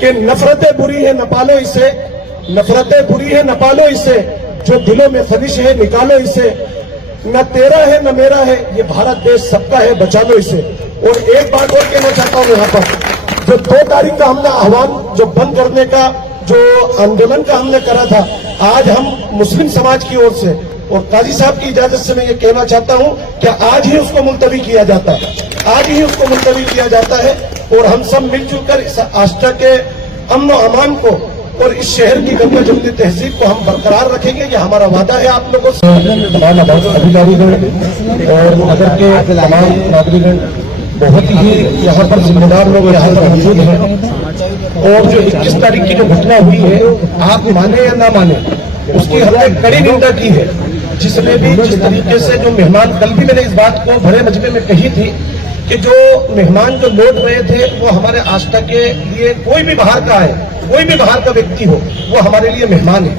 कि नफरतें बुरी है, न पालो इसे, नफरतें बुरी है, न पालो इसे, जो दिलों में खलिश है निकालो इसे, न तेरा है न मेरा है, ये भारत देश सबका है, बचा लो इसे। और एक बात और कहना चाहता हूं, यहाँ पर जो 2 तारीख का हमने आह्वान जो बंद करने का जो आंदोलन का हमने करा था, आज हम मुस्लिम समाज की ओर से और काजी साहब की इजाजत से मैं ये कहना चाहता हूं कि आज ही उसको मुलतवी किया जाता है, आज ही उसको मुलतवी किया जाता है। और हम सब मिलजुल कर इस आस्था के अमन और अमान को और इस शहर की गंगा जमुनी तहजीब को हम बरकरार रखेंगे, ये हमारा वादा है आप लोगों से। तमाम अधिकारीगण और नगर के तमाम नागरिकगण बहुत ही यहाँ पर जिम्मेदार लोग यहाँ पर मौजूद हैं। और जो 21 तारीख की जो घटना हुई है, आप माने या ना माने, उसकी हमने कड़ी निंदा की है। जिसने भी जिस तरीके से जो मेहमान, कल भी मैंने इस बात को भरे मजमे में कही थी कि जो मेहमान जो लौट रहे थे वो हमारे आस्था के लिए, कोई भी बाहर का है, कोई भी बाहर का व्यक्ति हो, वो हमारे लिए मेहमान है,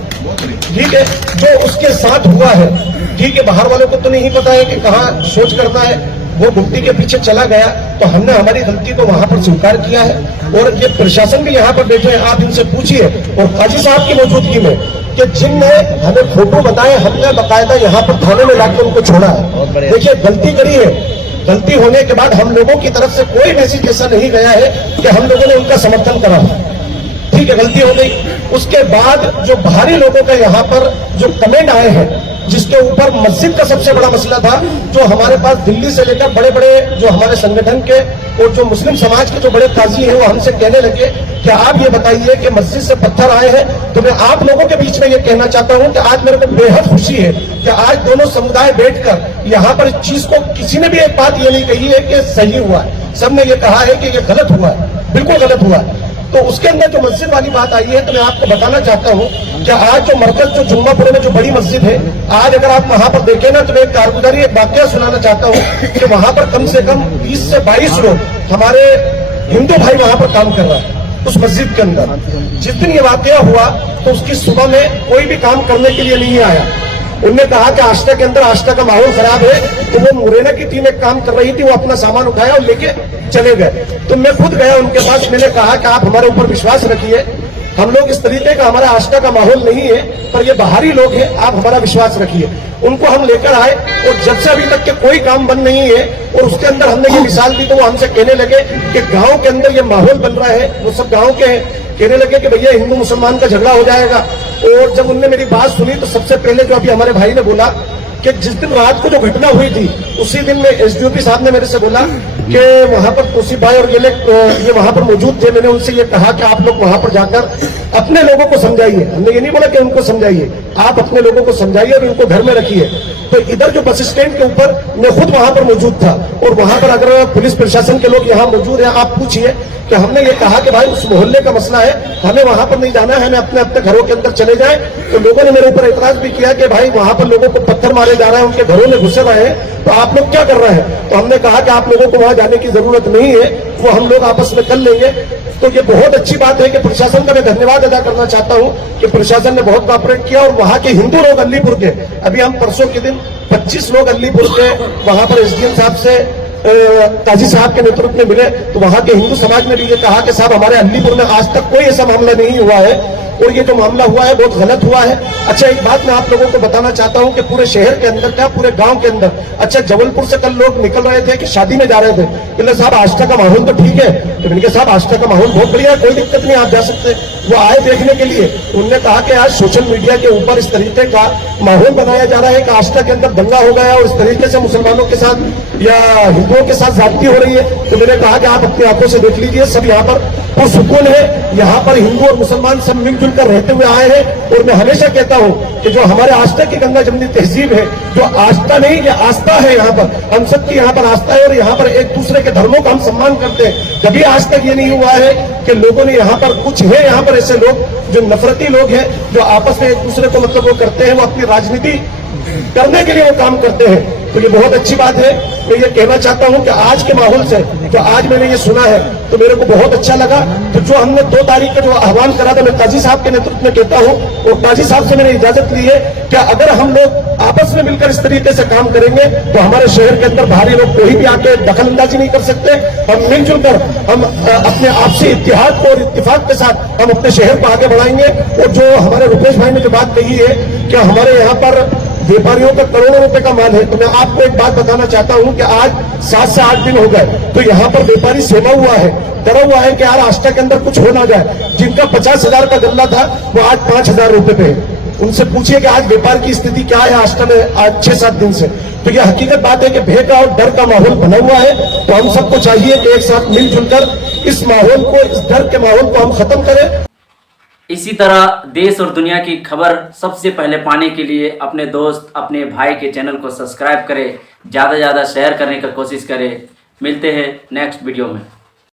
ठीक है। जो उसके साथ हुआ है, ठीक है, बाहर वालों को तो नहीं पता है कि कहाँ सोच करना है, वो गुप्ती के पीछे चला गया, तो हमने हमारी गलती को वहां पर स्वीकार किया है। और ये प्रशासन भी यहाँ पर बैठे हैं, आप इनसे पूछिए, और काजी साहब की मौजूदगी में, कि जिनने हमें फोटो बताए, हमने बाकायदा यहाँ पर थाने में लाकर उनको छोड़ा है। देखिए, गलती करी है, गलती होने के बाद हम लोगों की तरफ से कोई मैसेज ऐसा नहीं गया है कि हम लोगों ने उनका समर्थन करा, ठीक है, गलती हो गई। उसके बाद जो बाहरी लोगों का यहाँ पर जो कमेंट आए हैं, जिसके ऊपर मस्जिद का सबसे बड़ा मसला था, जो हमारे पास दिल्ली से लेकर बड़े बड़े जो हमारे संगठन के और जो मुस्लिम समाज के जो बड़े काजी हैं, वो हमसे कहने लगे कि आप ये बताइए कि मस्जिद से पत्थर आए हैं। तो मैं आप लोगों के बीच में ये कहना चाहता हूं कि आज मेरे को बेहद खुशी है कि आज दोनों समुदाय बैठकर यहाँ पर इस चीज को, किसी ने भी एक बात ये नहीं कही है कि सही हुआ है, सबने ये कहा है कि ये गलत हुआ है, बिल्कुल गलत हुआ है। तो उसके अंदर जो मस्जिद वाली बात आई है, तो मैं आपको बताना चाहता हूं कि आज जो मरकज जो जुम्मापुर में जो बड़ी मस्जिद है, आज अगर आप वहां पर देखें ना, तो मैं एक कारगुजारी, एक वाकया सुनाना चाहता हूं कि वहां पर कम से कम 20 से 22 लोग हमारे हिंदू भाई वहां पर काम कर रहा है उस मस्जिद के अंदर। जिस दिन ये वाकया हुआ, तो उसकी सुबह में कोई भी काम करने के लिए नहीं आया। उनने कहा कि आस्था के अंदर आस्था का माहौल खराब है, तो वो मुरैना की टीम एक काम कर रही थी, वो अपना सामान उठाया और लेके चले गए। तो मैं खुद गया उनके पास, मैंने कहा कि आप हमारे ऊपर विश्वास रखिए, हम लोग इस तरीके का, हमारा आस्था का माहौल नहीं है, पर ये बाहरी लोग हैं, आप हमारा विश्वास रखिए। उनको हम लेकर आए, और जब से अभी तक के कोई काम बंद नहीं है। और उसके अंदर हमने ये मिसाल दी, तो वो हमसे कहने लगे कि गांव के अंदर ये माहौल बन रहा है, वो सब गांव के हैं, कहने लगे कि भैया हिंदू मुसलमान का झगड़ा हो जाएगा। और जब उनने मेरी बात सुनी, तो सबसे पहले जो अभी हमारे भाई ने बोला कि जिस दिन रात को जो घटना हुई थी, उसी दिन में एसडीओपी साहब ने मेरे से बोला कि वहां पर तौसीफ भाई और ये वहां पर मौजूद थे। मैंने उनसे ये कहा कि आप लोग वहां पर जाकर अपने लोगों को समझाइए। हमने ये नहीं बोला कि उनको समझाइए, आप अपने लोगों को समझाइए और इनको घर में रखिए। तो इधर जो बस स्टैंड के ऊपर मैं खुद वहां पर मौजूद था, और वहां पर अगर पुलिस प्रशासन के लोग यहाँ मौजूद हैं, आप पूछिए कि हमने ये कहा कि भाई उस मोहल्ले का मसला है, हमें वहां पर नहीं जाना है, हमें अपने अपने घरों के अंदर चले जाएं। तो लोगों ने मेरे ऊपर एतराज भी किया कि भाई वहां पर लोगों को पत्थर मारे जा रहे हैं, उनके घरों में घुसे रहे हैं, तो आप लोग क्या कर रहे हैं। तो हमने कहा कि आप लोगों को वहां जाने की जरूरत नहीं है, वो हम लोग आपस में कर लेंगे। तो ये बहुत अच्छी बात है कि प्रशासन का मैं धन्यवाद अदा करना चाहता हूं कि प्रशासन ने बहुत कोऑपरेट किया। और वहां के हिंदू लोग अलीपुर के, अभी हम परसों के दिन 25 लोग अलीपुर के वहां पर एसडीएम साहब से, काजी साहब के नेतृत्व में मिले, तो वहां के हिंदू समाज ने भी ये कहा कि साहब हमारे अलीपुर में आज तक कोई ऐसा मामला नहीं हुआ है, और ये जो मामला हुआ है बहुत गलत हुआ है। अच्छा, एक बात मैं आप लोगों को बताना चाहता हूं कि पूरे शहर के अंदर क्या, पूरे गांव के अंदर, अच्छा जबलपुर से कल लोग निकल रहे थे कि शादी में जा रहे थे, बोले साहब आस्था का माहौल तो ठीक है। तो मैंने कहा साहब आस्था का माहौल बहुत बढ़िया है, कोई दिक्कत नहीं, आप जा सकते। वो आए देखने के लिए, उन्होंने कहा कि आज सोशल मीडिया के ऊपर इस तरीके का माहौल बनाया जा रहा है कि आस्था के अंदर दंगा हो गया और इस तरीके से मुसलमानों के साथ या हिंदुओं के साथ ज्यादती हो रही है। तो मैंने कहा कि आप अपनी आंखों से देख लीजिए, सब यहाँ पर पुरसुकून है, यहाँ पर हिंदू और मुसलमान सब मिलजुल कर रहते हुए आए हैं। और मैं हमेशा कहता हूं कि जो हमारे आस्था की गंगा जमुनी तहजीब है, जो आस्था नहीं, ये आस्था है, यहाँ पर हम सबकी यहाँ पर आस्था है, और यहाँ पर एक दूसरे के धर्मों का हम सम्मान करते हैं। कभी आज तक ये नहीं हुआ है कि लोगों ने यहाँ पर, कुछ है यहाँ पर ऐसे लोग जो नफरती लोग हैं, जो आपस में एक दूसरे को मतलब वो करते हैं, वो अपनी राजनीति करने के लिए वो काम करते हैं। तो ये बहुत अच्छी बात है। मैं ये कहना चाहता हूं कि आज के माहौल से जो आज मैंने ये सुना है तो मेरे को बहुत अच्छा लगा। तो जो हमने 2 तारीख का जो आह्वान करा था, मैं काजी साहब के नेतृत्व में कहता हूं, और काजी साहब से मैंने इजाजत ली है कि अगर हम लोग आपस में मिलकर इस तरीके से काम करेंगे तो हमारे शहर के अंदर बाहरी लोग कोई भी आके दखल अंदाजी नहीं कर सकते। हम मिलजुल कर हम अपने आपसी इत्तेहाद को और इत्तेफाक के साथ हम अपने शहर को आगे बढ़ाएंगे। और जो हमारे रुपेश भाई ने जो बात कही है कि हमारे यहाँ पर व्यापारियों का करोड़ों रुपए का माल है, तो मैं आपको एक बात बताना चाहता हूं कि आज 7 से 8 दिन हो गए तो यहाँ पर व्यापारी सेवा हुआ है, डरा हुआ है कि यार आष्टा के अंदर कुछ हो ना जाए। जिनका 50,000 का गल्ला था वो आज 5,000 रुपए पे है। उनसे पूछिए कि आज व्यापार की स्थिति क्या है आष्टा में आज 6-7 दिन से। तो यह हकीकत बात है कि भय का और डर का माहौल बना हुआ है। तो हम सबको चाहिए कि एक साथ मिलजुल कर इस माहौल को, इस डर के माहौल को हम खत्म करें। इसी तरह देश और दुनिया की खबर सबसे पहले पाने के लिए अपने दोस्त, अपने भाई के चैनल को सब्सक्राइब करें, ज़्यादा से ज़्यादा शेयर करने की कोशिश करें। मिलते हैं नेक्स्ट वीडियो में।